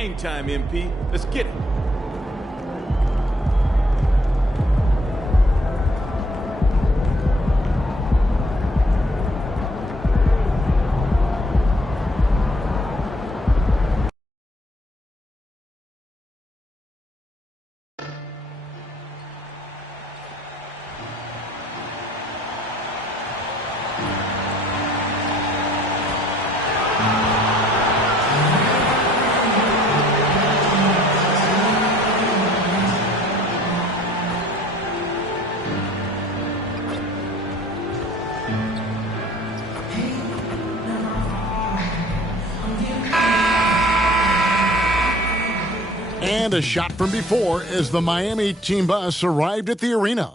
game time, MP. Let's get it. And a shot from before as the Miami team bus arrived at the arena.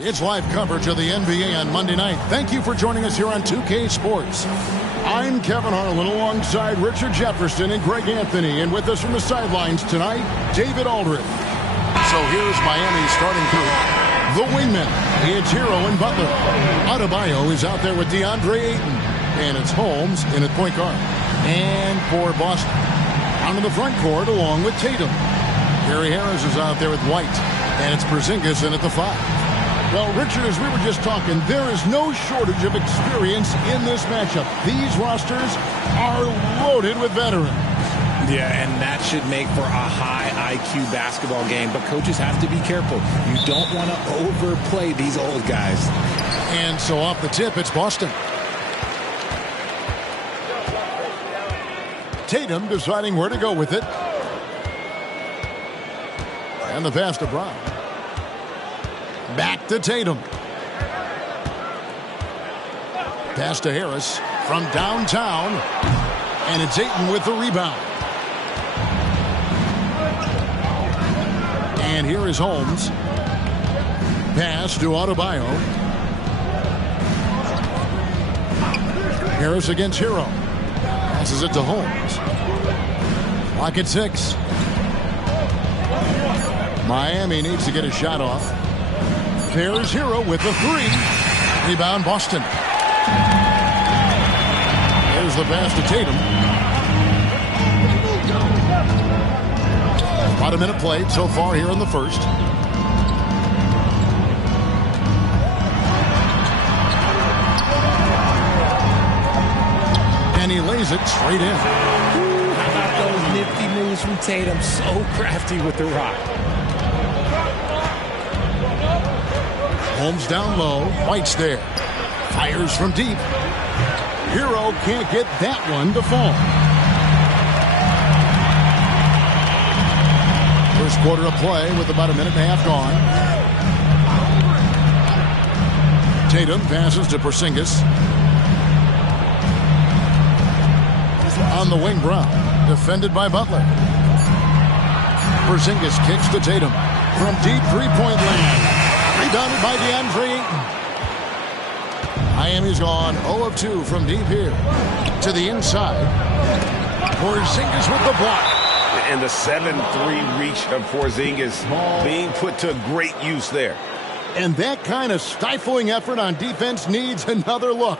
It's live coverage of the NBA on Monday night. Thank you for joining us here on 2K Sports. I'm Kevin Harlan alongside Richard Jefferson and Greg Anthony. And with us from the sidelines tonight, David Aldridge. So here's Miami's starting group. The wingmen, it's Hero and Butler. Adebayo is out there with DeAndre Ayton. And it's Holmes in at point guard. And for Boston, down in the front court along with Tatum. Gary Harris is out there with White. And it's Porzingis in at the 5. Well, Richard, as we were just talking, there is no shortage of experience in this matchup. These rosters are loaded with veterans. Yeah, and that should make for a high IQ basketball game. But coaches have to be careful. You don't want to overplay these old guys. And so off the tip, it's Boston. Tatum deciding where to go with it. And the pass to Brown. Back to Tatum. Pass to Harris from downtown. And it's Ayton with the rebound. And here is Holmes. Pass to Adebayo. Harris against Hero. Passes it to Holmes. Clock at 6. Miami needs to get a shot off. There's Hero with the 3. Rebound Boston. There's the pass to Tatum. About a minute played so far here in the first. And he lays it straight in. How about those nifty moves from Tatum? So crafty with the rock. Holmes down low. White's there. Fires from deep. Hero can't get that one to fall. First quarter of play with about a minute and a half gone. Tatum passes to Porzingis. On the wing, Brown. Defended by Butler. Porzingis kicks to Tatum. From deep three-point land. Rebounded by DeAndre Ayton. Miami's gone 0 of 2 from deep here. To the inside. Porzingis with the block. And the 7-3 reach of Porzingis being put to great use there. And that kind of stifling effort on defense needs another look.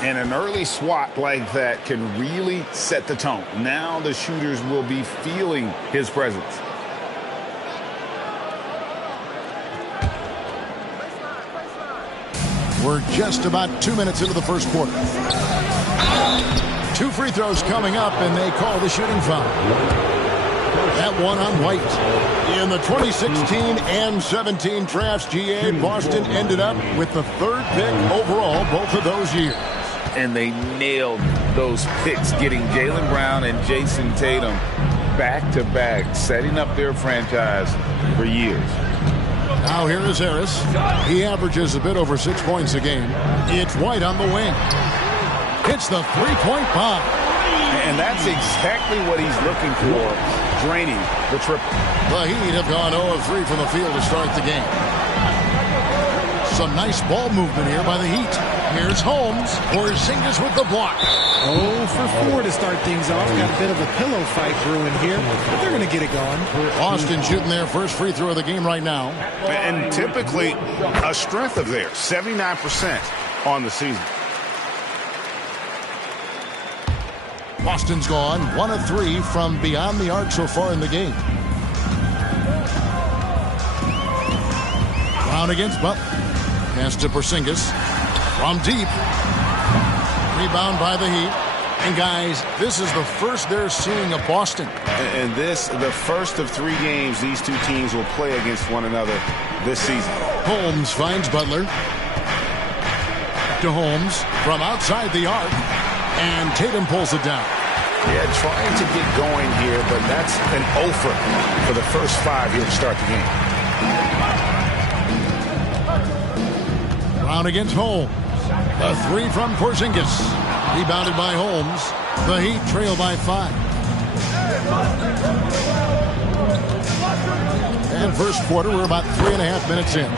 And an early swat like that can really set the tone. Now the shooters will be feeling his presence. We're just about 2 minutes into the first quarter. 2 free throws coming up, and they call the shooting foul. That one on White. In the 2016 and 17 drafts, GA, Boston ended up with the 3rd pick overall both of those years. And they nailed those picks, getting Jaylen Brown and Jason Tatum back-to-back, setting up their franchise for years. Now here is Harris. He averages a bit over 6 points a game. It's White on the wing. Hits the three-point bomb. And that's exactly what he's looking for, draining the triple. The Heat have gone 0 of 3 from the field to start the game. Some nice ball movement here by the Heat. Here's Holmes. Porzingis with the block. 0 for 4 to start things off. Got a bit of a pillow fight brewing here, but they're going to get it going. Boston shooting their first free throw of the game right now. And typically a strength of theirs, 79% on the season. Boston's gone 1 of 3 from beyond the arc so far in the game. Brown against Butler. Pass to Porzingis. From deep. Rebound by the Heat. And guys, this is the first they're seeing of Boston. And this, the first of 3 games these two teams will play against one another this season. Holmes finds Butler. To Holmes from outside the arc. And Tatum pulls it down. Yeah, trying to get going here, but that's an offer for the first 5 here to start the game. Brown against Holmes. A 3 from Porzingis. Rebounded by Holmes. The Heat trail by 5. And first quarter, we're about 3.5 minutes in.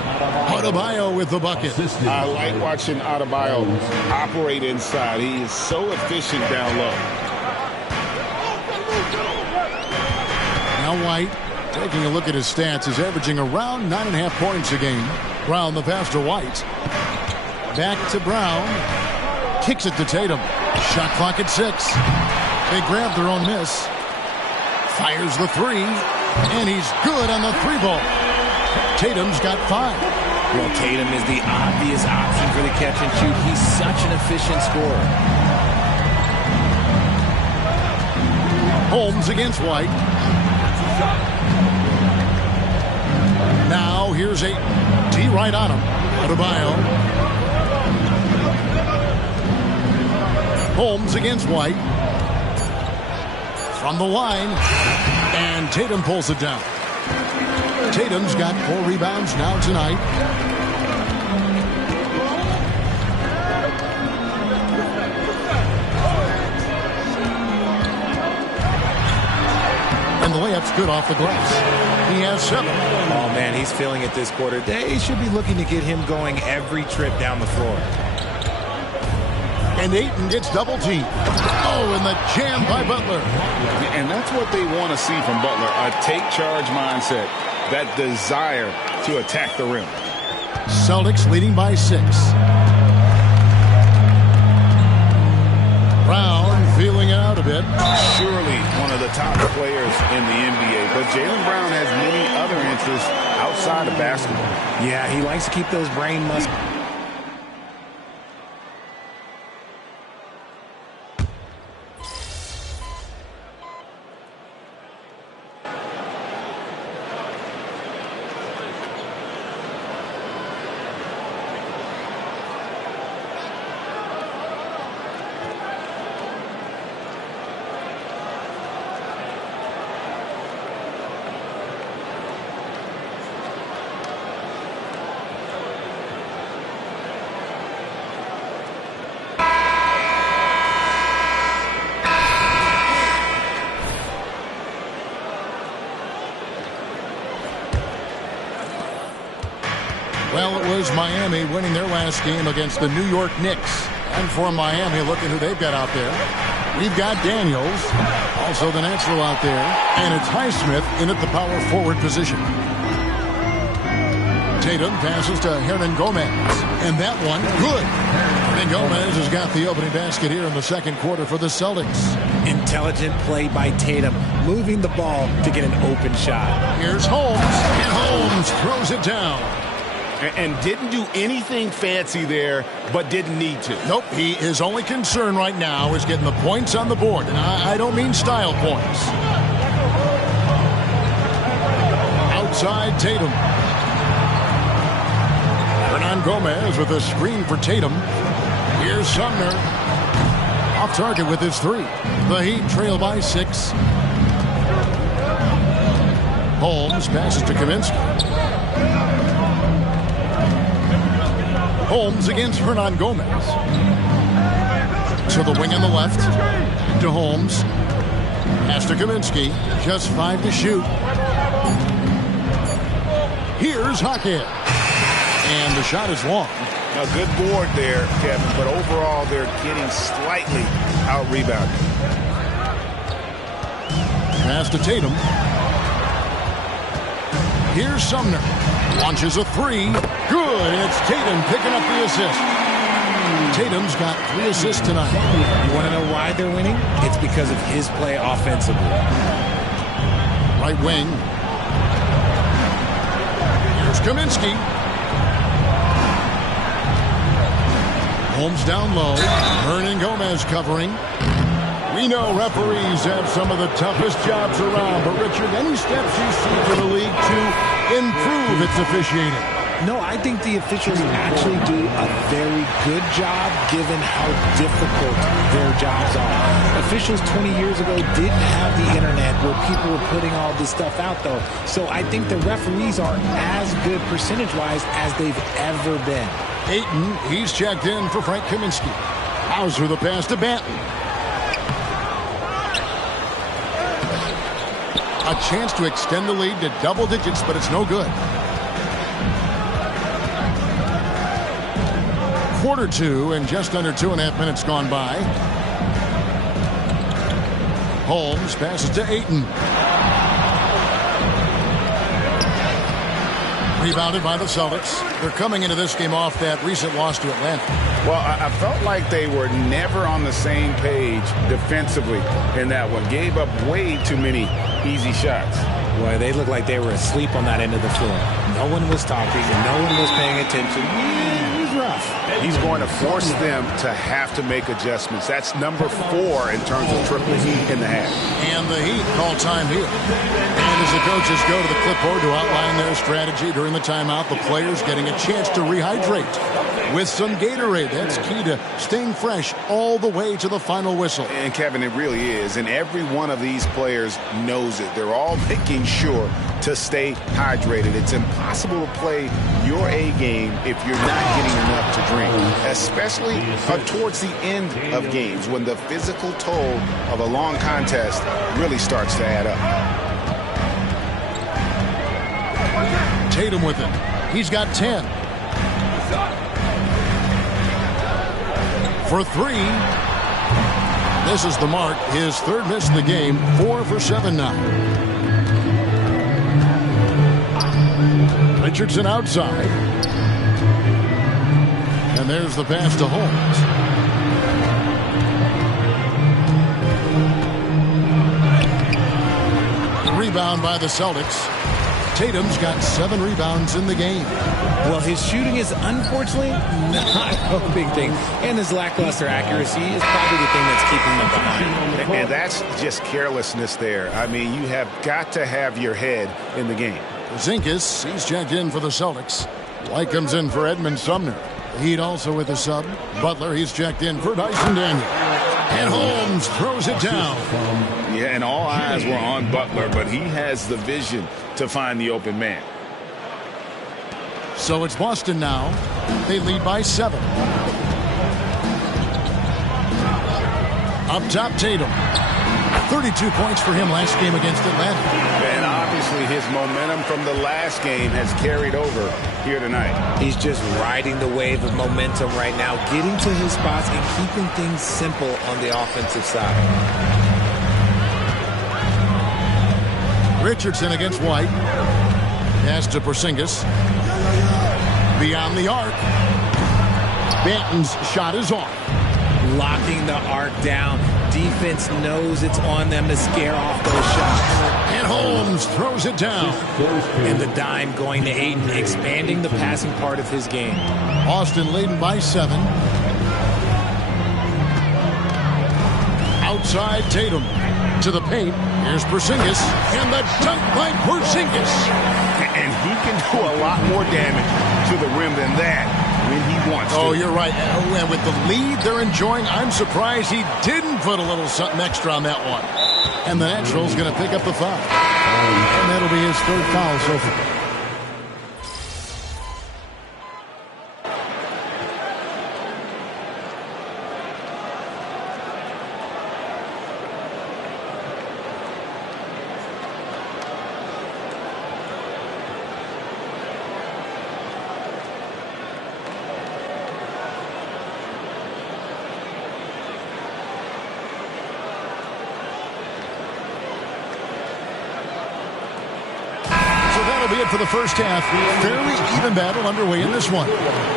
Adebayo with the bucket. I like watching Adebayo operate inside. He is so efficient down low. Now White, taking a look at his stats, is averaging around 9.5 points a game. Brown the pass to White. Back to Brown. Kicks it to Tatum. Shot clock at 6. They grab their own miss. Fires the 3. And he's good on the 3-ball. Tatum's got 5. Well, Tatum is the obvious option for the catch and shoot. He's such an efficient scorer. Holmes against White. Now here's a D right on him. Adebayo. Holmes against White. From the line. And Tatum pulls it down. Tatum's got 4 rebounds now tonight. And the layup's good off the glass. He has 7. Oh, man, he's feeling it this quarter. They should be looking to get him going every trip down the floor. And Ayton gets double teamed. Oh, and the jam by Butler. And that's what they want to see from Butler, a take-charge mindset, that desire to attack the rim. Celtics leading by 6. Brown feeling it out a bit. Surely one of the top players in the NBA, but Jaylen Brown has many other interests outside of basketball. Yeah, he likes to keep those brain muscles. Well, it was Miami winning their last game against the New York Knicks. And for Miami, look at who they've got out there. We've got Daniels, also the natural out there, and it's Highsmith in at the power forward position. Tatum passes to Hernan Gomez, and that one, good. And Gomez has got the opening basket here in the second quarter for the Celtics. Intelligent play by Tatum, moving the ball to get an open shot. Here's Holmes, and Holmes throws it down. And didn't do anything fancy there, but didn't need to. Nope, his only concern right now is getting the points on the board. And I don't mean style points. Outside Tatum. Hernan Gomez with a screen for Tatum. Here's Sumner. Off target with his 3. The Heat trail by 6. Holmes passes to Kaminsky. Holmes against Hernan Gomez. To the wing on the left. To Holmes. Pass to Kaminsky. Just 5 to shoot. Here's Hackett. And the shot is long. A good board there, Kevin, but overall they're getting slightly out-rebounded. Pass to Tatum. Here's Sumner. Launches a three. Good. It's Tatum picking up the assist. Tatum's got 3 assists tonight. You want to know why they're winning? It's because of his play offensively. Right wing. Here's Kaminsky. Holmes down low. Hernan Gomez covering. We know referees have some of the toughest jobs around, but Richard, any steps you see for the league to improve its officiating? No, I think the officials actually do a very good job given how difficult their jobs are. Officials 20 years ago didn't have the internet where people were putting all this stuff out, though. So I think the referees are as good percentage-wise as they've ever been. Ayton, he's checked in for Frank Kaminsky. Hauser the pass to Banton. A chance to extend the lead to double digits, but it's no good. Quarter 2 and just under 2.5 minutes gone by. Holmes passes to Ayton. Rebounded by the Celtics. They're coming into this game off that recent loss to Atlanta. Well, I felt like they were never on the same page defensively in that one. Gave up way too many easy shots. Boy, they looked like they were asleep on that end of the floor. No one was talking. No one was paying attention. It was rough. He's going to force them to have to make adjustments. That's number 4 in terms of triples in the half. And the Heat call time here. And as the coaches go to the clipboard to outline their strategy during the timeout, the players getting a chance to rehydrate with some Gatorade. That's key to staying fresh all the way to the final whistle. And Kevin, it really is. And every one of these players knows it. They're all making sure to stay hydrated. It's impossible to play your A game if you're not getting enough to drink, especially towards the end of games when the physical toll of a long contest really starts to add up. Tatum with it. He's got 10. For 3. This is the mark. His 3rd miss of the game. 4 for 7 now. Richardson outside. And there's the pass to Holmes. Rebound by the Celtics. Tatum's got 7 rebounds in the game. Well, his shooting is unfortunately not a big thing. And his lackluster accuracy is probably the thing that's keeping them behind. And that's just carelessness there. I mean, you have got to have your head in the game. Zinkas, he's checked in for the Celtics. White comes in for Edmund Sumner. The Heat also with a sub. Butler, he's checked in for Dyson Daniel. And Holmes throws it down. Yeah, and all eyes were on Butler, but he has the vision to find the open man. So it's Boston now. They lead by 7. Up top, Tatum. 32 points for him last game against Atlanta. And obviously his momentum from the last game has carried over here tonight. He's just riding the wave of momentum right now, getting to his spots and keeping things simple on the offensive side. Richardson against White. Pass to Porzingis. Beyond the arc. Banton's shot is off. Locking the arc down. Defense knows it's on them to scare off those shots. And Holmes throws it down. And the dime going to Ayton, expanding the passing part of his game. Boston leading by 7. Outside Tatum. To the paint. Here's Porzingis. And the dunk by Porzingis. And he can do a lot more damage to the rim than that when he wants to. Oh, you're right. And with the lead they're enjoying, I'm surprised he didn't put a little something extra on that one. And the Natural's going to pick up the foul. And that'll be his 3rd foul so far. that'll be it for the first half. Fairly even battle underway in this one.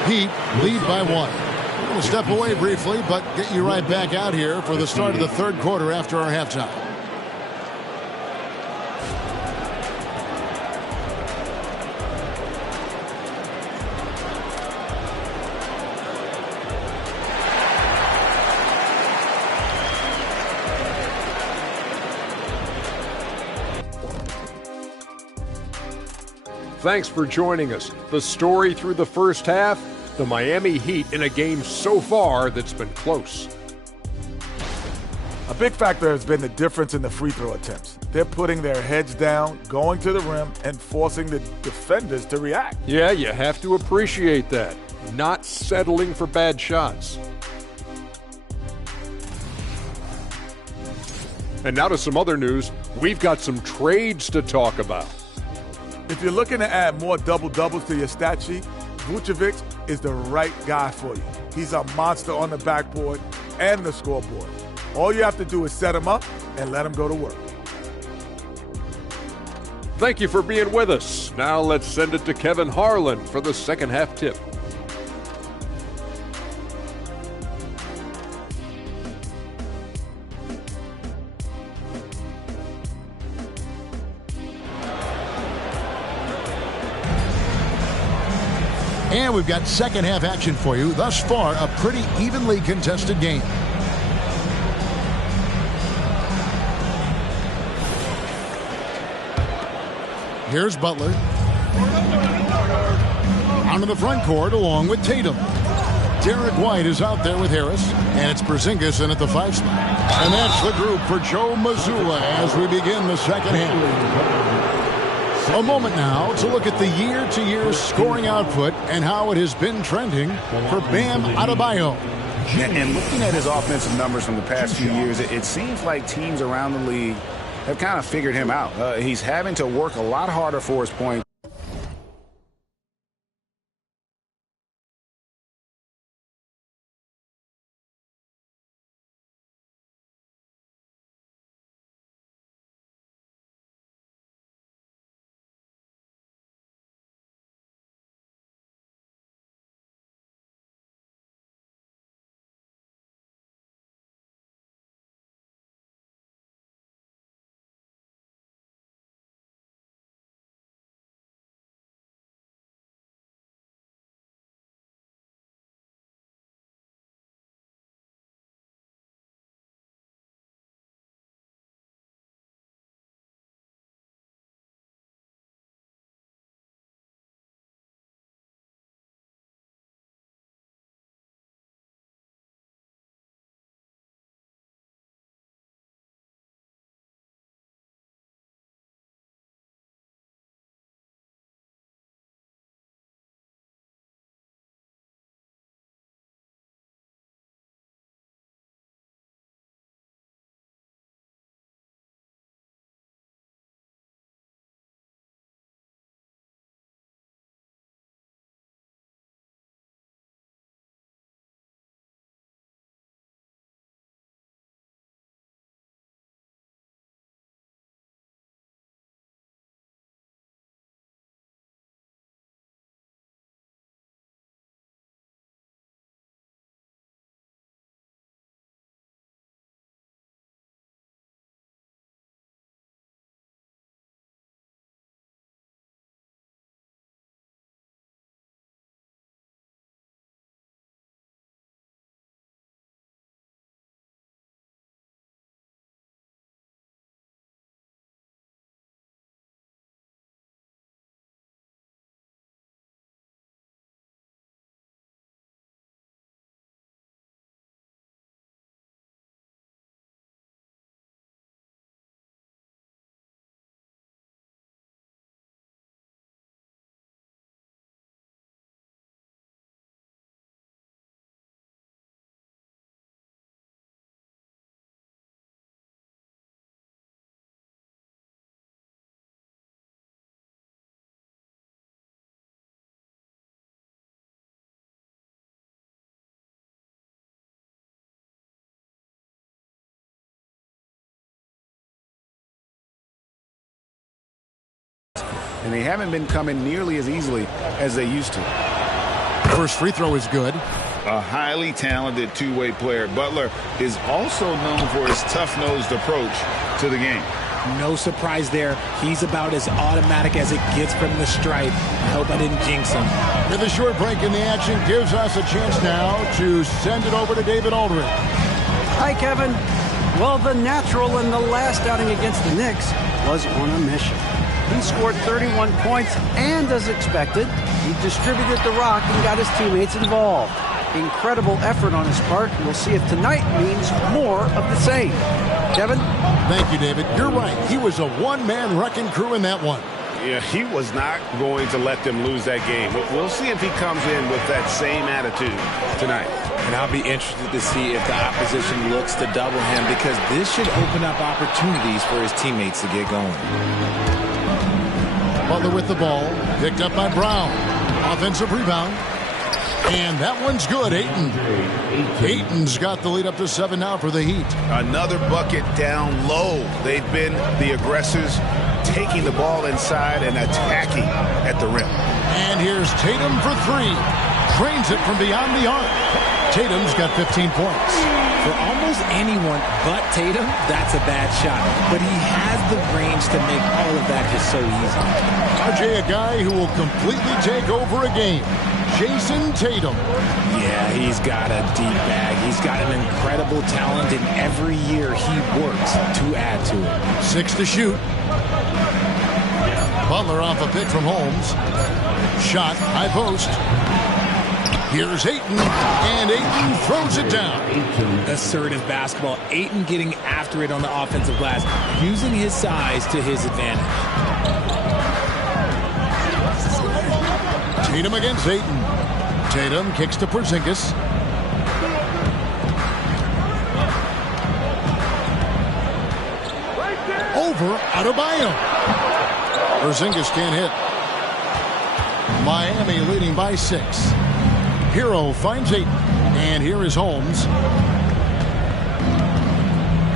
Heat lead by 1. We're going to step away briefly, but get you right back out here for the start of the third quarter after our halftime. Thanks for joining us. The story through the first half, the Miami Heat in a game so far that's been close. A big factor has been the difference in the free throw attempts. They're putting their heads down, going to the rim, and forcing the defenders to react. Yeah, you have to appreciate that. Not settling for bad shots. And now to some other news. We've got some trades to talk about. If you're looking to add more double-doubles to your stat sheet, Vucevic is the right guy for you. He's a monster on the backboard and the scoreboard. All you have to do is set him up and let him go to work. Thank you for being with us. Now let's send it to Kevin Harlan for the second half tip. And we've got second half action for you. Thus far, a pretty evenly contested game. Here's Butler. Onto the front court along with Tatum. Derek White is out there with Harris. And it's Porzingis in at the 5 spot. And that's the group for Joe Mazzulla as we begin the second half. A moment now to look at the year-to-year scoring output and how it has been trending for Bam Adebayo. And looking at his offensive numbers from the past few years, it seems like teams around the league have kind of figured him out. He's having to work a lot harder for his points. and they haven't been coming nearly as easily as they used to. First free throw is good. A highly talented two-way player. Butler is also known for his tough-nosed approach to the game. No surprise there. He's about as automatic as it gets from the stripe. I hope I didn't jinx him. With a short break in the action gives us a chance now to send it over to David Aldridge. Hi, Kevin. Well, the natural in the last outing against the Knicks was on a mission. He scored 31 points, and as expected, he distributed the rock and got his teammates involved. Incredible effort on his part. We'll see if tonight means more of the same. Kevin? Thank you, David. You're right. He was a one-man wrecking crew in that one. Yeah, he was not going to let them lose that game. We'll see if he comes in with that same attitude tonight. And I'll be interested to see if the opposition looks to double him, because this should open up opportunities for his teammates to get going. Butler with the ball. Picked up by Brown. Offensive rebound. And that one's good. Ayton's got the lead up to 7 now for the Heat. Another bucket down low. They've been the aggressors, taking the ball inside and attacking at the rim. And here's Tatum for 3. Drains it from beyond the arc. Tatum's got 15 points. For almost anyone but Tatum, that's a bad shot. But he has the range to make all of that just so easy. RJ, a guy who will completely take over a game. Jason Tatum. Yeah, he's got a deep bag. He's got an incredible talent, and every year he works to add to it. 6 to shoot. Butler off a pick from Holmes. Shot, high post. Here's Ayton, and Ayton throws it down. Assertive basketball. Ayton getting after it on the offensive glass, using his size to his advantage. Tatum against Ayton. Tatum kicks to Porzingis. Over Adebayo. Porzingis can't hit. Miami leading by 6. Hero finds Ayton. And here is Holmes.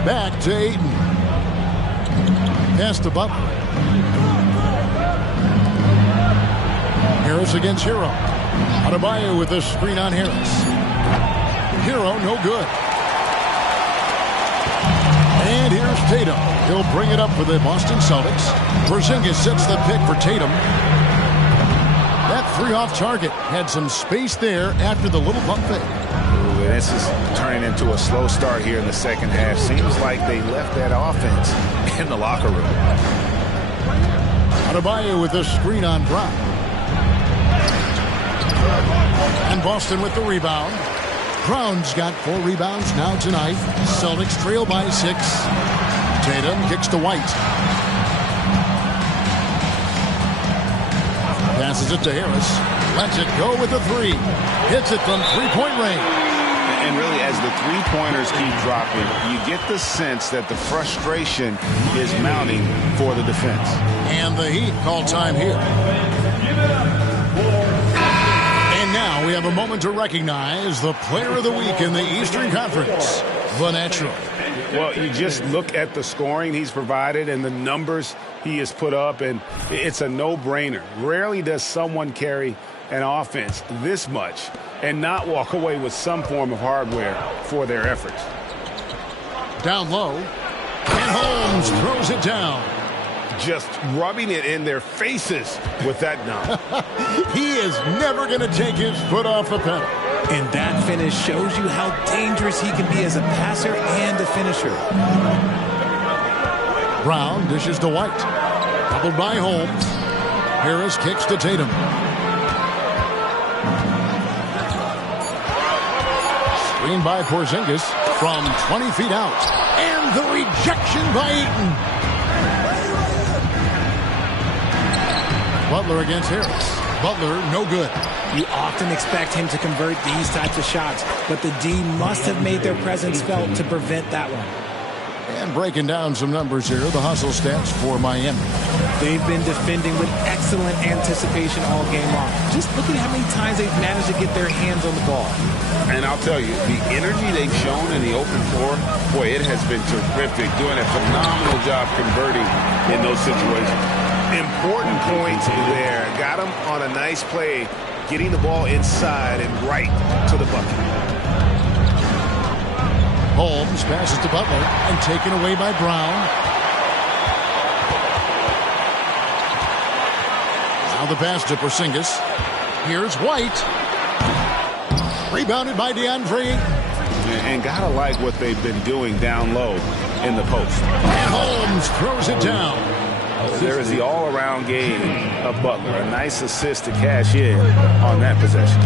Back to Ayton. Pass to Butler. Harris against Hero. Adebayo with a screen on Harris. Hero, no good. And here's Tatum. He'll bring it up for the Boston Celtics. Porzingis sets the pick for Tatum. That 3 off target had some space there after the little bump fake. This is turning into a slow start here in the second half. Seems like they left that offense in the locker room. Adebayo with a screen on Brown. And Boston with the rebound. Brown's got 4 rebounds now tonight. Celtics trail by 6. Tatum kicks to White. Passes it to Harris. Lets it go with a 3. Hits it from 3-point range. And really, as the three-pointers keep dropping, you get the sense that the frustration is mounting for the defense. And the Heat call time here. And now we have a moment to recognize the player of the week in the Eastern Conference, the natural. Well, you just look at the scoring he's provided and the numbers he has put up, and it's a no-brainer. Rarely does someone carry an offense this much and not walk away with some form of hardware for their efforts. Down low, and Holmes throws it down. Just rubbing it in their faces with that dunk. He is never going to take his foot off the pedal. And that finish shows you how dangerous he can be as a passer and a finisher. Brown dishes to White. Doubled by Holmes. Harris kicks to Tatum. Screen by Porzingis from 20 feet out. And the rejection by Ayton. Butler against Harris. Butler, no good. You often expect him to convert these types of shots, but the D must have made their presence felt to prevent that one. And breaking down some numbers here, the hustle stats for Miami. They've been defending with excellent anticipation all game long. Just look at how many times they've managed to get their hands on the ball. And I'll tell you, the energy they've shown in the open floor, boy, it has been terrific. Doing a phenomenal job converting in those situations. Important point there. Got him on a nice play, getting the ball inside and right to the bucket. Holmes passes to Butler and taken away by Brown. Now the pass to Porzingis. Here's White. Rebounded by DeAndre. And gotta like what they've been doing down low in the post. And Holmes throws it down. There is the all-around game of Butler. A nice assist to cash in on that possession.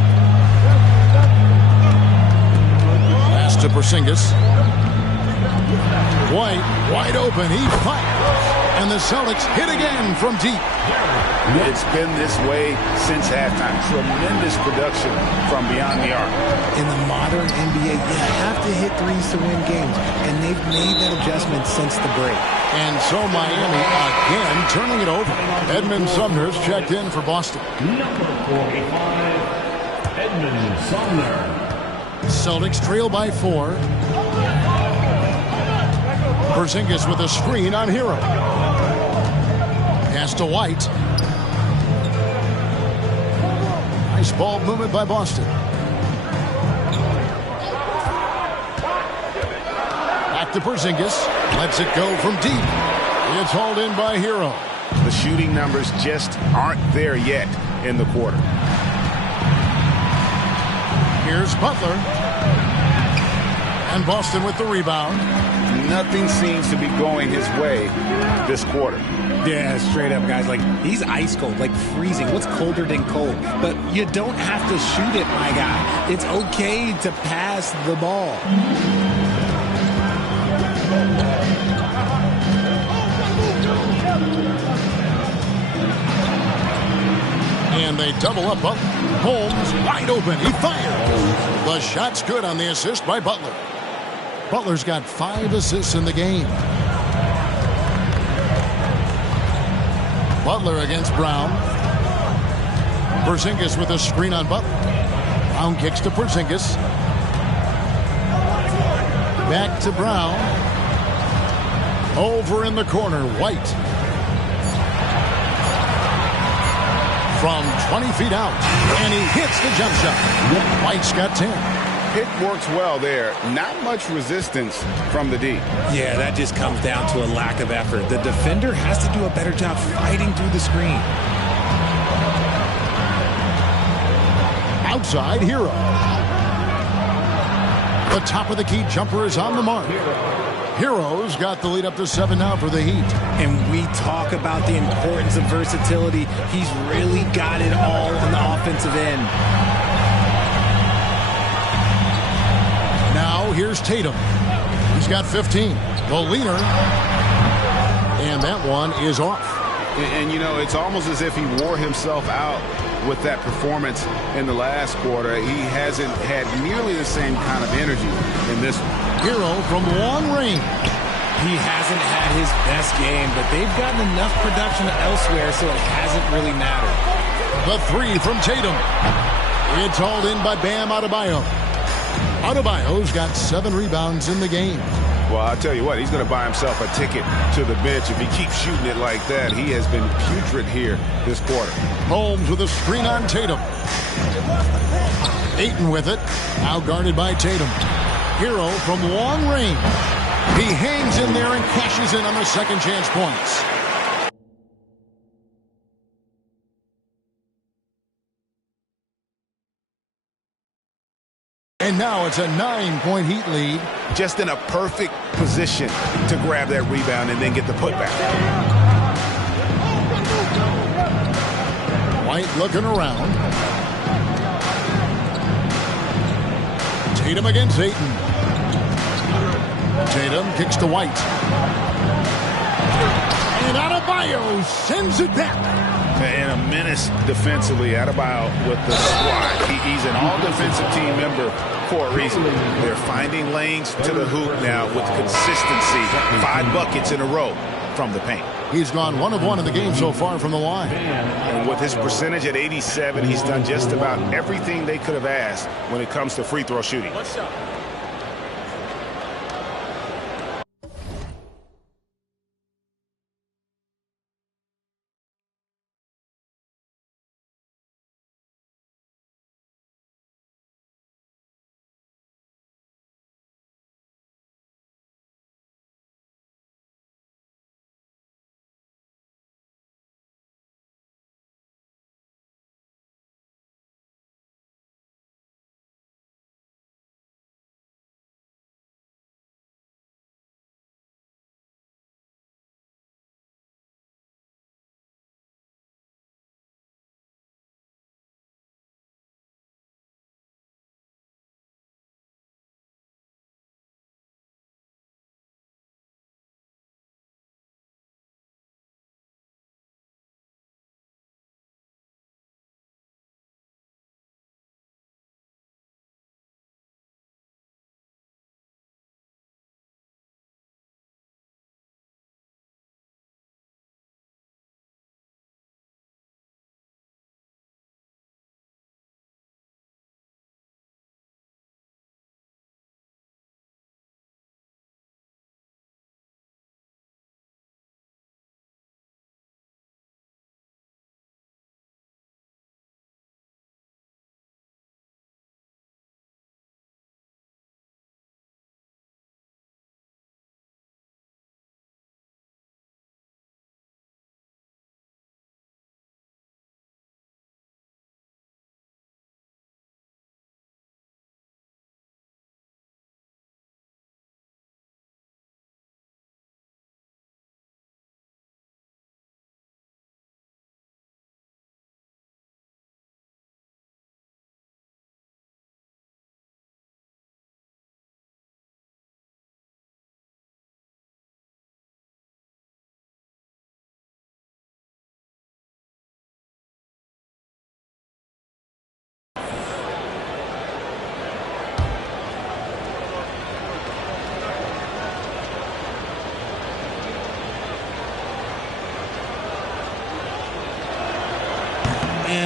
Pass to Porzingis. White, wide open. He fires. And the Celtics hit again from deep. It's been this way since halftime. Tremendous production from beyond the arc. In the modern NBA, you have to hit threes to win games, and they've made that adjustment since the break. And so Miami again turning it over. Edmund Sumner's checked in for Boston. Number 45, Edmund Sumner. Celtics trail by 4. Porzingis with a screen on Hero. Pass to White. Nice ball movement by Boston. Back to Porzingis. Lets it go from deep. It's hauled in by Hero. The shooting numbers just aren't there yet in the quarter. Here's Butler. And Boston with the rebound. Nothing seems to be going his way this quarter. Yeah, straight up, guys. Like, he's ice cold, like freezing. What's colder than cold? But you don't have to shoot it, my guy. It's okay to pass the ball. And they double up Butler. Holmes wide open. He fires. The shot's good on the assist by Butler. Butler's got 5 assists in the game. Butler against Brown. Porzingis with a screen on Butler. Brown kicks to Porzingis. Back to Brown. Over in the corner, White. From 20 feet out. And he hits the jump shot. White's got 10. Pick works well there. Not much resistance from the D. Yeah, that just comes down to a lack of effort. The defender has to do a better job fighting through the screen. Outside, Hero. The top of the key jumper is on the mark. Hero's got the lead up to 7 now for the Heat. And we talk about the importance of versatility. He's really got it all on the offensive end. Now here's Tatum. He's got 15. The leaner. And that one is off. And you know, it's almost as if he wore himself out with that performance in the last quarter. He hasn't had nearly the same kind of energy in this one. Hero from long range. He hasn't had his best game, but they've gotten enough production elsewhere, so it hasn't really mattered. The 3 from Tatum. It's hauled in by Bam Adebayo. Adebayo's got 7 rebounds in the game. Well, I'll tell you what, he's going to buy himself a ticket to the bench. If he keeps shooting it like that, he has been putrid here this quarter. Holmes with a screen on Tatum. Ayton with it. Now guarded by Tatum. Hero from long range. He hangs in there and cashes in on the second chance points. And now it's a 9-point Heat lead. Just in a perfect position to grab that rebound and then get the putback. White looking around. Tatum against Ayton. Tatum kicks to White. And Adebayo sends it back. And a menace defensively. Adebayo with the squad. He's an all-defensive team member for a reason. They're finding lanes to the hoop now with consistency. 5 buckets in a row from the paint. He's gone 1 of 1 in the game so far from the line. And with his percentage at 87, he's done just about everything they could have asked when it comes to free throw shooting.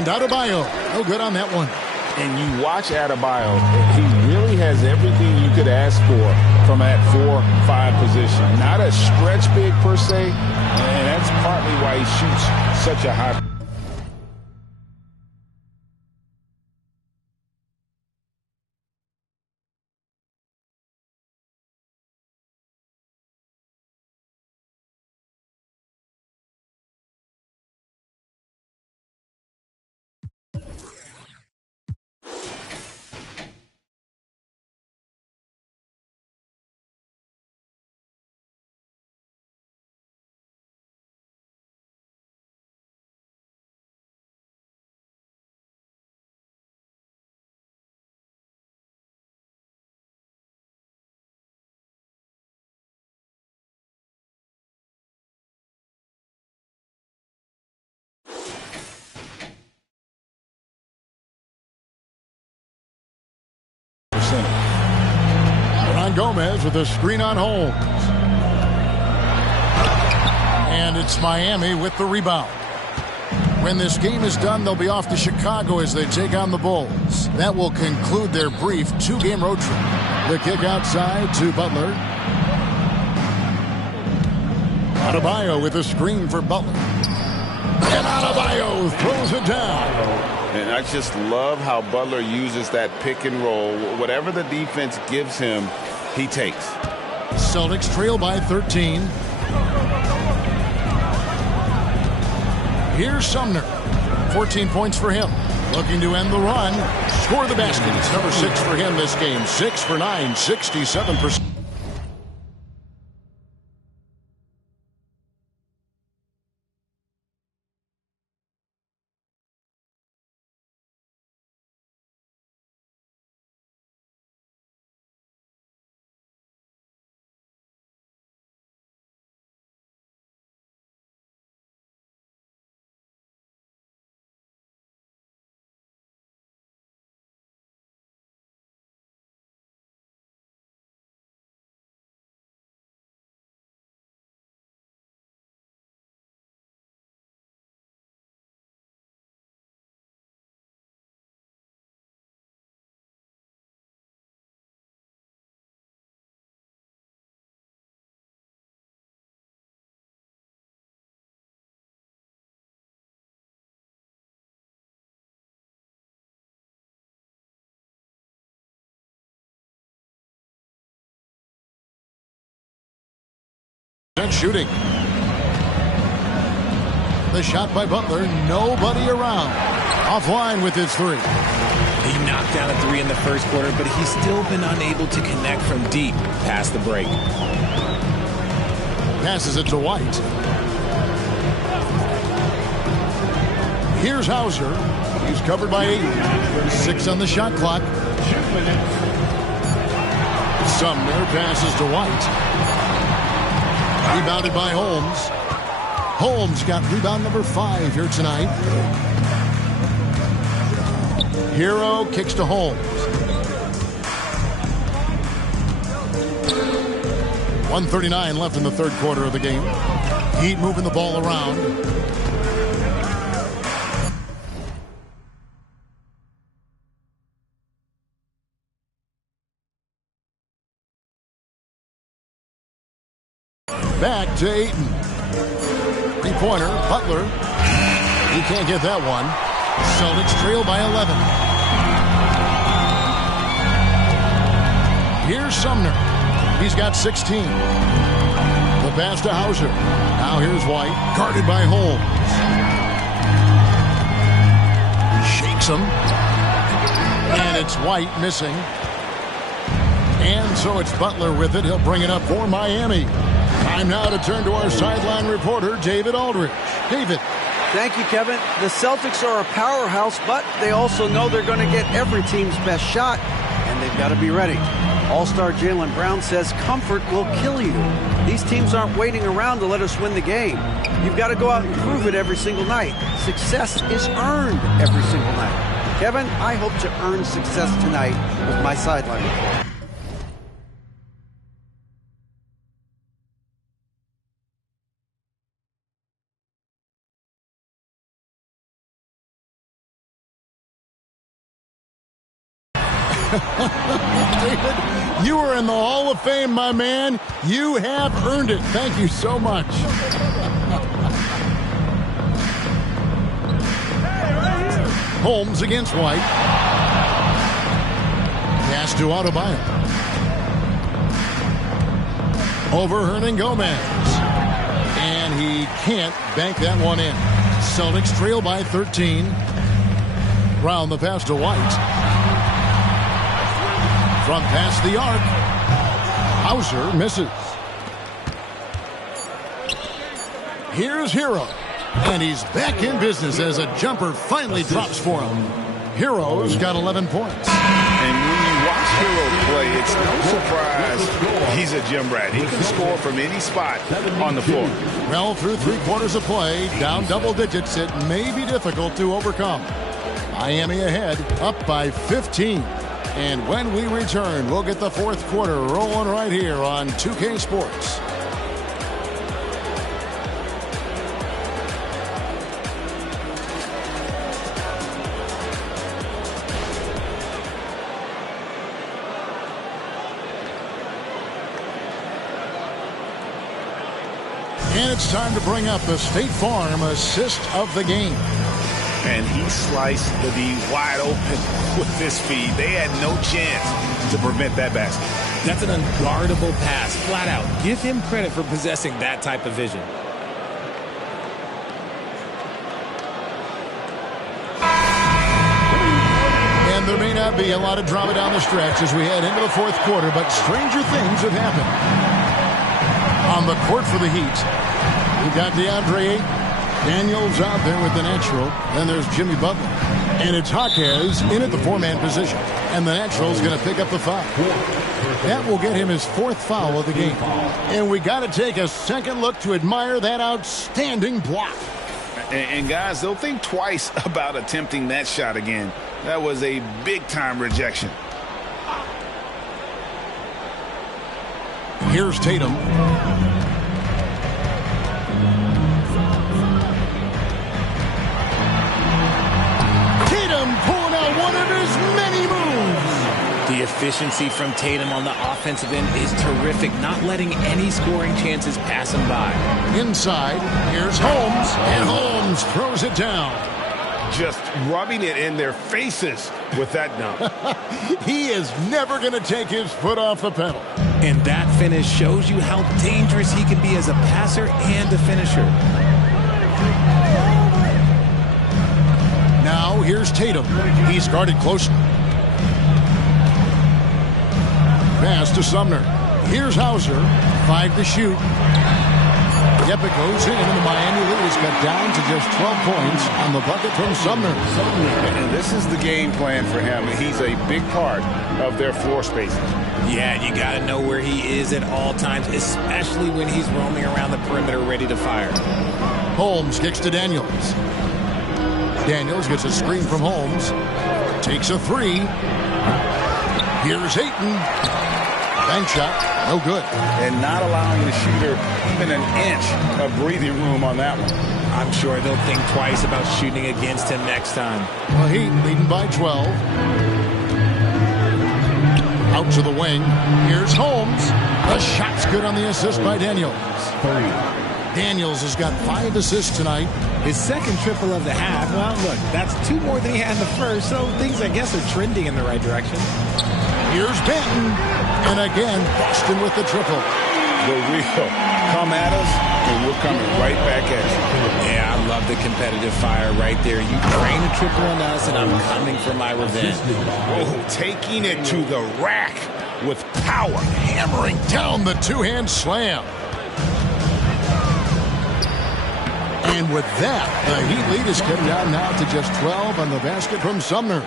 And Adebayo, no good on that one. And you watch Adebayo, he really has everything you could ask for from that 4-5 position. Not a stretch big per se, and that's partly why he shoots such a high. Gomez with a screen on Holmes. And it's Miami with the rebound. When this game is done, they'll be off to Chicago as they take on the Bulls. That will conclude their brief 2-game road trip. The kick outside to Butler. Adebayo with a screen for Butler. And Adebayo throws it down. And I just love how Butler uses that pick and roll. Whatever the defense gives him, he takes. Celtics trail by 13. Here's Sumner. 14 points for him. Looking to end the run. Score the basket. It's number 6 for him this game. 6 for 9, 67%. Shooting. The shot by Butler. Nobody around. Offline with his 3. He knocked down a 3 in the first quarter, but he's still been unable to connect from deep past the break. Passes it to White. Here's Hauser. He's covered by 8. 6 on the shot clock. Sumner passes to White. Rebounded by Holmes. Holmes got rebound number 5 here tonight. Hero kicks to Holmes. 1:39 left in the third quarter of the game. Heat moving the ball around. Back to Ayton. 3-pointer, Butler. He can't get that one. Celtics trail by 11. Here's Sumner. He's got 16. The pass to Hauser. Now here's White. Guarded by Holmes. Shakes him. And it's White missing. And so it's Butler with it. He'll bring it up for Miami. Time now to turn to our sideline reporter, David Aldridge. David. Thank you, Kevin. The Celtics are a powerhouse, but they also know they're going to get every team's best shot, and they've got to be ready. All-star Jaylen Brown says comfort will kill you. These teams aren't waiting around to let us win the game. You've got to go out and prove it every single night. Success is earned every single night. Kevin, I hope to earn success tonight with my sideline report. David, you are in the Hall of Fame, my man. You have earned it. Thank you so much. Holmes against White. Pass to Adebayo. Over Gomez. And he can't bank that one in. Celtics trail by 13. Round the pass to White. From past the arc. Hauser misses. Here's Hero. And he's back in business as a jumper finally drops for him. Hero's got 11 points. And when you watch Hero play, it's no surprise he's a gym rat. He can score from any spot on the floor. Well, through 3 quarters of play, down double digits, it may be difficult to overcome. Miami ahead, up by 15. And when we return, we'll get the fourth quarter rolling right here on 2K Sports. And it's time to bring up the State Farm assist of the game. And he sliced the D wide open with this feed. They had no chance to prevent that basket. That's an unguardable pass, flat out. Give him credit for possessing that type of vision. And there may not be a lot of drama down the stretch as we head into the fourth quarter, but stranger things have happened. On the court for the Heat, we've got DeAndre Ayton. Daniels out there with the natural. Then there's Jimmy Butler. And it's Jaquez in at the 4-man position. And the natural's going to pick up the foul. That will get him his 4th foul of the game. And we got to take a second look to admire that outstanding block. And guys, they'll think twice about attempting that shot again. That was a big-time rejection. Here's Tatum. Pulling out one of his many moves. The efficiency from Tatum on the offensive end is terrific, not letting any scoring chances pass him by. Inside, here's Holmes, and Holmes throws it down. Just rubbing it in their faces with that dunk. He is never going to take his foot off the pedal. And that finish shows you how dangerous he can be as a passer and a finisher. Now here's Tatum. He's guarded closely. Pass to Sumner. Here's Hauser. 5 to shoot. Yep, it goes in, and the Miami lead is cut down to just 12 points on the bucket from Sumner. And this is the game plan for him. He's a big part of their floor spaces. Yeah, you got to know where he is at all times, especially when he's roaming around the perimeter ready to fire. Holmes kicks to Daniels. Daniels gets a screen from Holmes. Takes a 3. Here's Ayton. Bank shot. No good. And not allowing the shooter even an inch of breathing room on that one. I'm sure they'll think twice about shooting against him next time. Well, Heat leading by 12. Out to the wing. Here's Holmes. The shot's good on the assist by Daniels. Daniels has got 5 assists tonight. His second triple of the half. Well, look, that's 2 more than he had in the first, so things, I guess, are trending in the right direction. Here's Benton. And again, Boston with the triple. The real come at us, and we're coming right back at you. Yeah, I love the competitive fire right there. You drain a triple on us, and I'm coming for my revenge. Oh, taking it to the rack with power. Hammering down the 2-hand slam. And with that, the Heat lead is cut down now to just 12 on the basket from Sumner.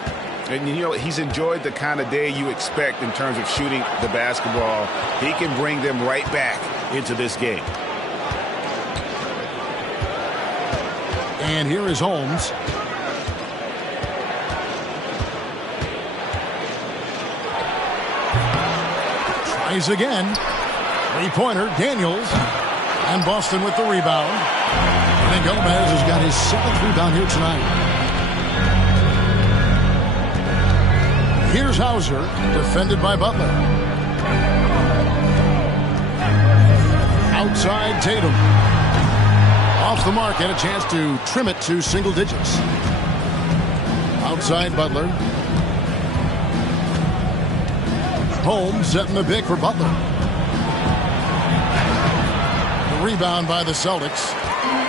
And, you know, he's enjoyed the kind of day you expect in terms of shooting the basketball. He can bring them right back into this game. And here is Holmes. Tries again. 3-pointer, Daniels. And Boston with the rebound. And Gomez has got his 7th rebound here tonight. Here's Hauser, defended by Butler. Outside Tatum. Off the mark, and a chance to trim it to single digits. Outside Butler. Holmes setting the pick for Butler. The rebound by the Celtics.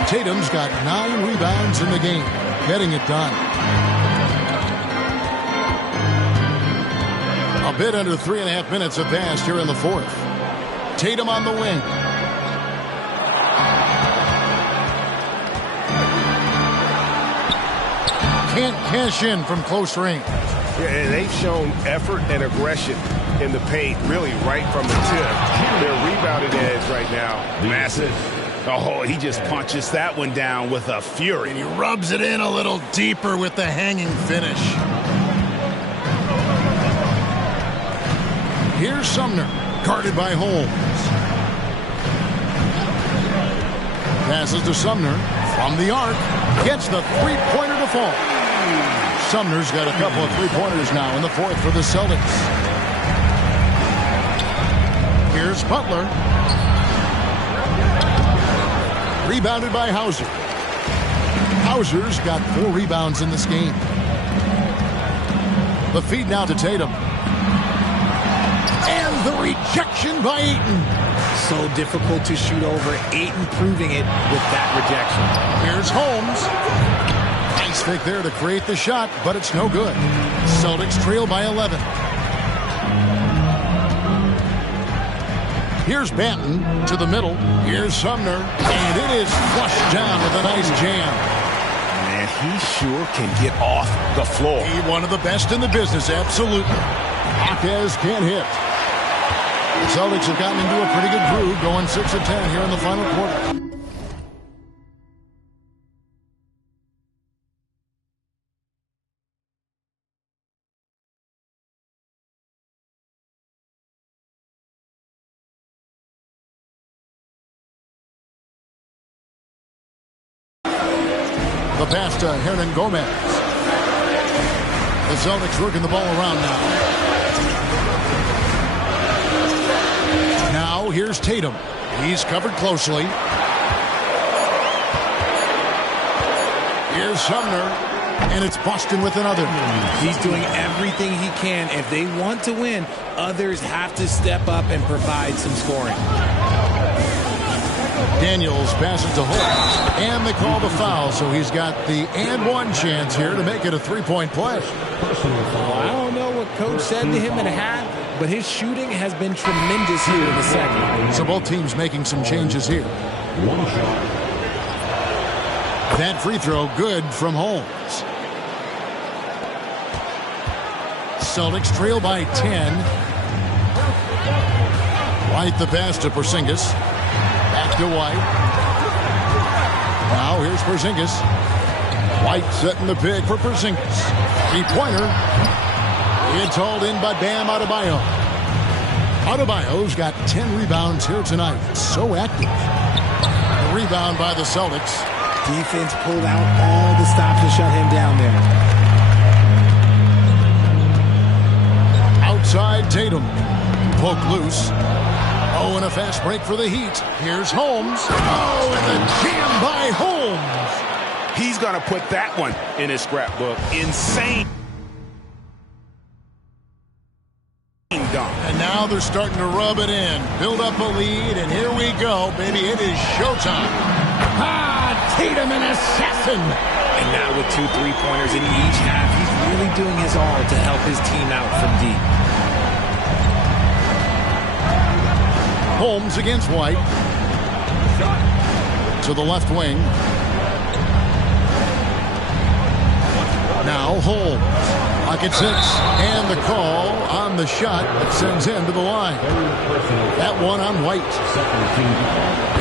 Tatum's got 9 rebounds in the game, getting it done. A bit under 3.5 minutes have passed here in the fourth. Tatum on the wing. Can't cash in from close range. Yeah, and they've shown effort and aggression in the paint, really right from the tip. Their rebounding edge right now, massive. Oh, he just punches that one down with a fury. And he rubs it in a little deeper with the hanging finish. Here's Sumner, guarded by Holmes. Passes to Sumner from the arc. Gets the three-pointer to fall. Sumner's got a couple of three-pointers now in the fourth for the Celtics. Here's Butler. Rebounded by Hauser. Hauser's got 4 rebounds in this game. The feed now to Tatum. And the rejection by Ayton. So difficult to shoot over. Ayton proving it with that rejection. Here's Holmes. Nice fake there to create the shot, but it's no good. Celtics trail by 11. Here's Banton to the middle. Here's Sumner, and it is flushed down with a nice jam. Man, he sure can get off the floor. He one of the best in the business, absolutely. Jaquez can't hit. The Celtics have gotten into a pretty good groove, going 6 of 10 here in the final quarter. The pass to Hernan Gomez. The Celtics working the ball around now. Now here's Tatum. He's covered closely. Here's Sumner. And it's Boston with another. He's doing everything he can. If they want to win, others have to step up and provide some scoring. Daniels passes to Holmes, and they call the foul, so he's got the and one chance here to make it a three-point play. Well, I don't know what Coach said to him in a half, but his shooting has been tremendous here in the second. So both teams making some changes here. One shot. That free throw good from Holmes. Celtics trail by 10. White the pass to Porzingis. Back to White. Now here's Porzingis. White setting the pick for Porzingis. Three-pointer. It's hauled in by Bam Adebayo. Adebayo's got 10 rebounds here tonight. So active. The rebound by the Celtics. Defense pulled out all the stops to shut him down there. Outside Tatum. Poke loose. Oh, and a fast break for the Heat. Here's Holmes. Oh, and the jam by Holmes. He's going to put that one in his scrapbook. Insane dunk. And now they're starting to rub it in. Build up a lead, and here we go, baby. It is showtime. Tatum, an assassin. And now with 2 3-pointers in each half, he's really doing his all to help his team out from deep. Holmes against White. To the left wing. Now Holmes. Pocket 6. And the call on the shot that sends him to the line. That one on White.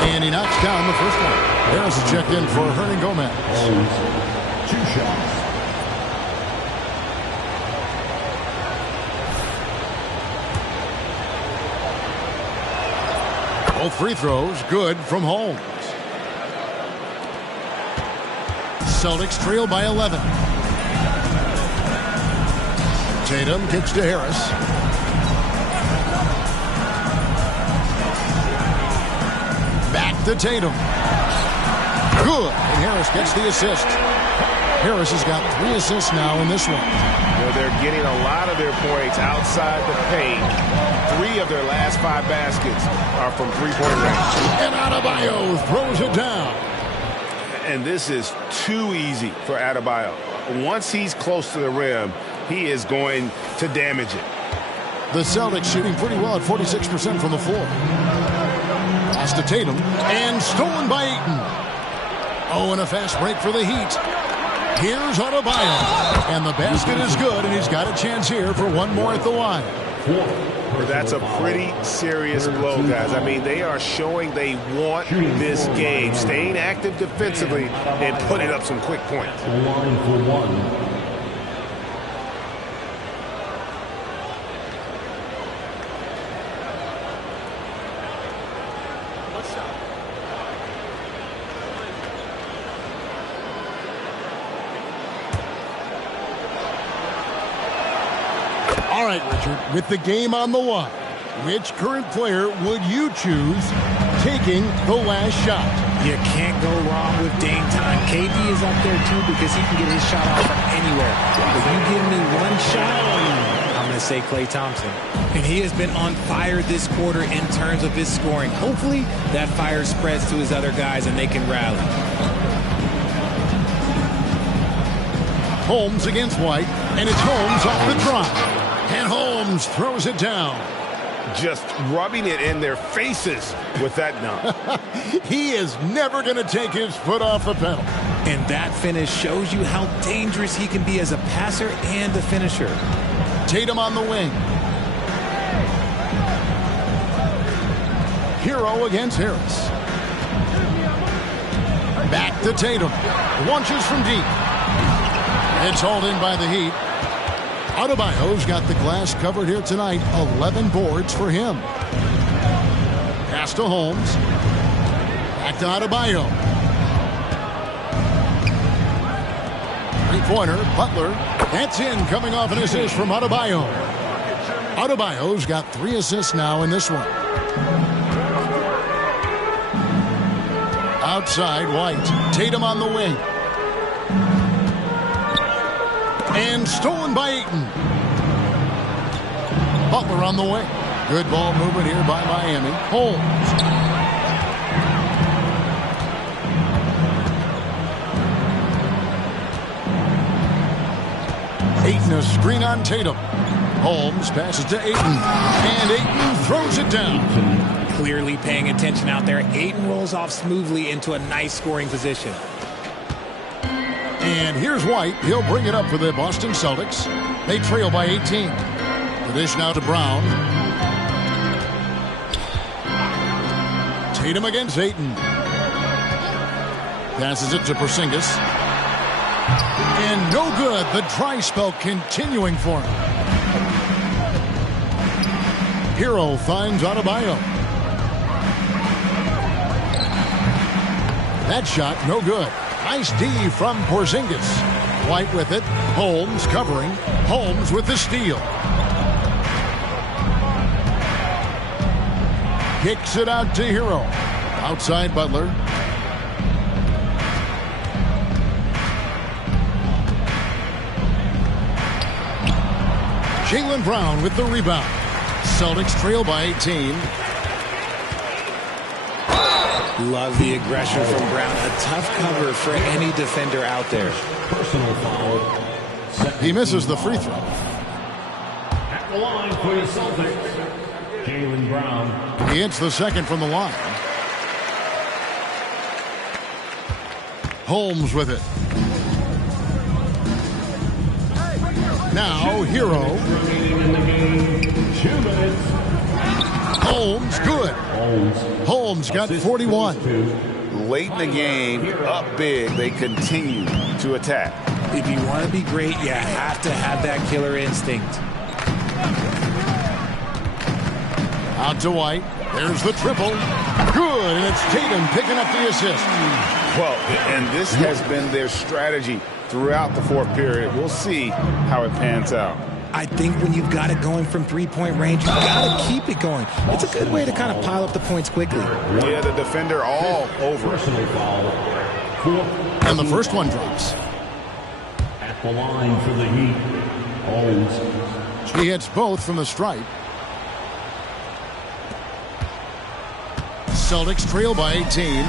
And he knocks down the first one. There's a check in for Hernan Gomez. 2 shots. Both free throws good from Holmes. Celtics trail by 11. Tatum kicks to Harris. Back to Tatum. Good. And Harris gets the assist. Harris has got 3 assists now in this one. Well, they're getting a lot of their points outside the paint. 3 of their last 5 baskets are from three-point range. And Adebayo throws it down. And this is too easy for Adebayo. Once he's close to the rim, he is going to damage it. The Celtics shooting pretty well at 46% from the floor. Pass to Tatum. And stolen by Ayton. Oh, and a fast break for the Heat. Here's Adebayo. And the basket is good, and he's got a chance here for one more at the line. That's a pretty serious blow, guys. I mean, they are showing they want this game, staying active defensively and putting up some quick points. All right, Richard, with the game on the line, which current player would you choose taking the last shot? You can't go wrong with Dame time. KD is up there, too, because he can get his shot off from anywhere. If you give me one shot, I'm going to say Klay Thompson. And he has been on fire this quarter in terms of his scoring. Hopefully, that fire spreads to his other guys and they can rally. Holmes against White, and it's Holmes off the drop. And Holmes throws it down. Just rubbing it in their faces with that dunk. He is never going to take his foot off the pedal. And that finish shows you how dangerous he can be as a passer and a finisher. Tatum on the wing. Hero against Harris. Back to Tatum. Launches from deep. It's hauled in by the Heat. Adebayo's got the glass covered here tonight. 11 boards for him. Pass to Holmes. Back to Adebayo. Three-pointer, Butler. That's in, coming off an assist from Adebayo. Adebayo's got 3 assists now in this one. Outside, White. Tatum on the wing. And stolen by Ayton. Butler on the way. Good ball movement here by Miami. Holmes. Ayton a screen on Tatum. Holmes passes to Ayton. And Ayton throws it down. Clearly paying attention out there. Ayton rolls off smoothly into a nice scoring position. And here's White. He'll bring it up for the Boston Celtics. They trail by 18. The dish now to Brown. Tatum against Ayton. Passes it to Porzingis. And no good. The dry spell continuing for him. Hero finds Adebayo. That shot no good. Nice D from Porzingis. White with it. Holmes covering. Holmes with the steal. Kicks it out to Hero. Outside Butler. Jaylen Brown with the rebound. Celtics trail by 18. Love the aggression from Brown. A tough cover for any defender out there. Personal foul. He misses the free throw. At the line for the Celtics, Jaylen Brown. He hits the second from the line. Holmes with it. Now Hero. In the game, 2 minutes. Holmes good. Holmes got 41. Late in the game, up big, they continue to attack. If you want to be great, you have to have that killer instinct. Out to White. There's the triple. Good, and it's Tatum picking up the assist. Well, and this has been their strategy throughout the fourth period. We'll see how it pans out. I think when you've got it going from three-point range, you've got to keep it going. It's a good way to kind of pile up the points quickly. Yeah, the defender all over. Personal foul. And the first one drops. At the line for the Heat, Holmes. He hits both from the stripe. Celtics trail by 18.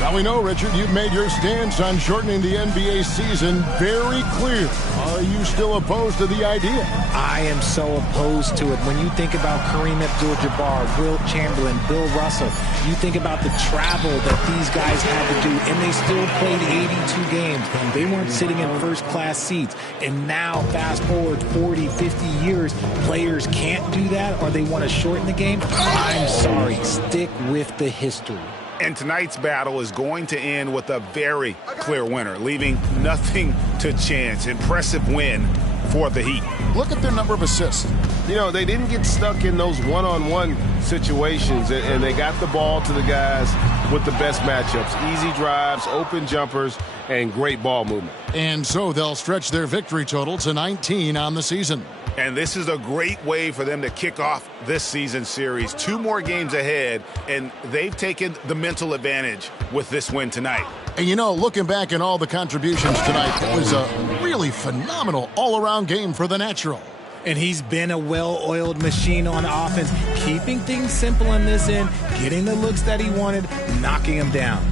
Now we know, Richard, you've made your stance on shortening the NBA season very clear. Are you still opposed to the idea? I am so opposed to it. When you think about Kareem Abdul-Jabbar, Wilt Chamberlain, Bill Russell, you think about the travel that these guys had to do, and they still played 82 games. They weren't sitting in first-class seats. And now, fast forward 40, 50 years, players can't do that, or they want to shorten the game. I'm sorry. Stick with the history. And tonight's battle is going to end with a very clear winner, leaving nothing to chance. Impressive win for the Heat. Look at their number of assists. You know, they didn't get stuck in those one-on-one situations, and they got the ball to the guys with the best matchups. Easy drives, open jumpers, and great ball movement. And so they'll stretch their victory total to 19 on the season. And this is a great way for them to kick off this season series. 2 more games ahead, and they've taken the mental advantage with this win tonight. And you know, looking back at all the contributions tonight, it was a really phenomenal all-around game for the Natural. And he's been a well-oiled machine on offense, keeping things simple on this end, getting the looks that he wanted, knocking them down.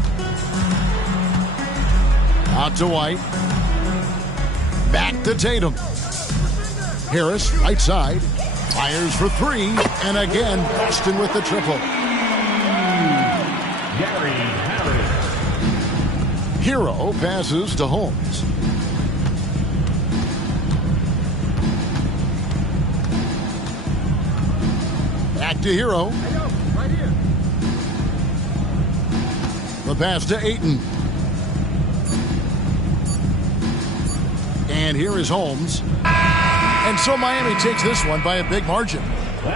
Out to White. Back to Tatum. Harris, right side, fires for 3, and again, Boston with the triple. Gary Harris. Hero passes to Holmes. Back to Hero. Right here. The pass to Ayton. And here is Holmes. And so Miami takes this one by a big margin.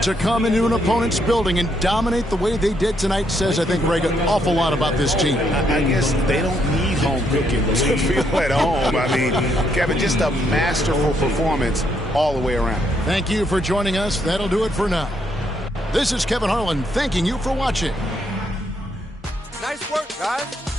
To come into an opponent's building and dominate the way they did tonight says, I think, Greg, an awful lot about this team. I guess they don't need home cooking to feel at home. I mean, Kevin, just a masterful performance all the way around. Thank you for joining us. That'll do it for now. This is Kevin Harlan thanking you for watching. Nice work, guys.